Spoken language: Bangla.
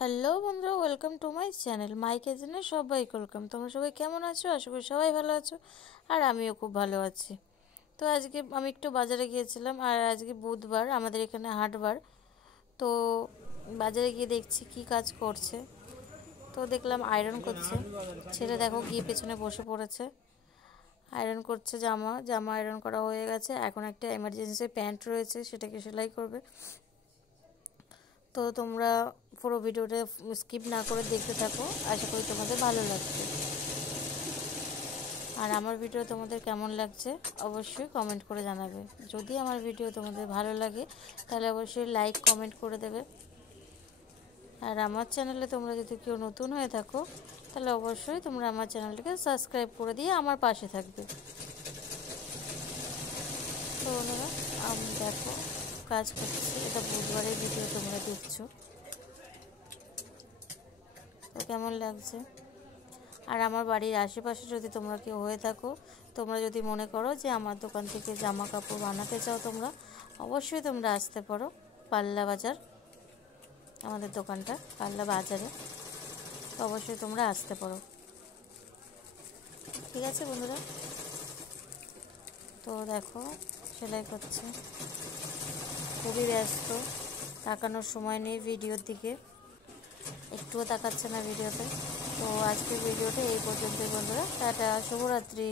হ্যালো বন্ধুরা, welcome to my channel my কিচেনে সবাইকে ওয়েলকাম। তোমরা সবাই কেমন আছো? আশা করি সবাই ভালো আছো, আর আমিও খুব ভালো আছি। তো আজকে আমি একটু বাজারে গিয়েছিলাম, আর আজকে বুধবার, আমাদের এখানে হাটবার। তো বাজারে গিয়ে দেখছি কি কাজ করছে। তো দেখলাম আয়রন করছে ছেলে, দেখো গিয়ে পেছনে বসে পড়েছে, আয়রন করছে জামা জামা আয়রন করা হয়ে গেছে। এখন একটা এমার্জেন্সি প্যান্ট রয়েছে, সেটাকে সেলাই করবে। তো তোমরা পুরো ভিডিওটা স্কিপ না করে দেখতে থাকো, আশা করি তোমাদের ভালো লাগবে। আর আমার ভিডিও তোমাদের কেমন লাগছে অবশ্যই কমেন্ট করে জানাবে। যদি আমার ভিডিও তোমাদের ভালো লাগে তাহলে অবশ্যই লাইক কমেন্ট করে দেবে। আর আমার চ্যানেলে তোমরা যদি কেউ নতুন হয়ে থাকো তাহলে অবশ্যই তোমরা আমার চ্যানেলটাকে সাবস্ক্রাইব করে দিয়ে আমার পাশে থাকবে। তো ওনারা আমি দেখো কাজ করছি, এটা বুধবারের ভিডিও তোমরা দেখছো। তো কেমন লাগছে? আর আমার বাড়ির আশেপাশে যদি তোমরা কেউ হয়ে থাকো, তোমরা যদি মনে করো যে আমার দোকান থেকে জামা কাপড় বানাতে চাও, তোমরা অবশ্যই তোমরা আসতে পারো পাল্লা বাজার, আমাদের দোকানটা পাল্লা বাজারে। তো অবশ্যই তোমরা আসতে পারো, ঠিক আছে বন্ধুরা? তো দেখো সেলাই করছে, খুবই ব্যস্ত, তাকানোর সময় নেই ভিডিওর দিকে, একটুও তাকাচ্ছে না ভিডিওতে। তো আজকের ভিডিওটা এই পর্যন্তই বন্ধুরা, টাটা, শুভরাত্রি।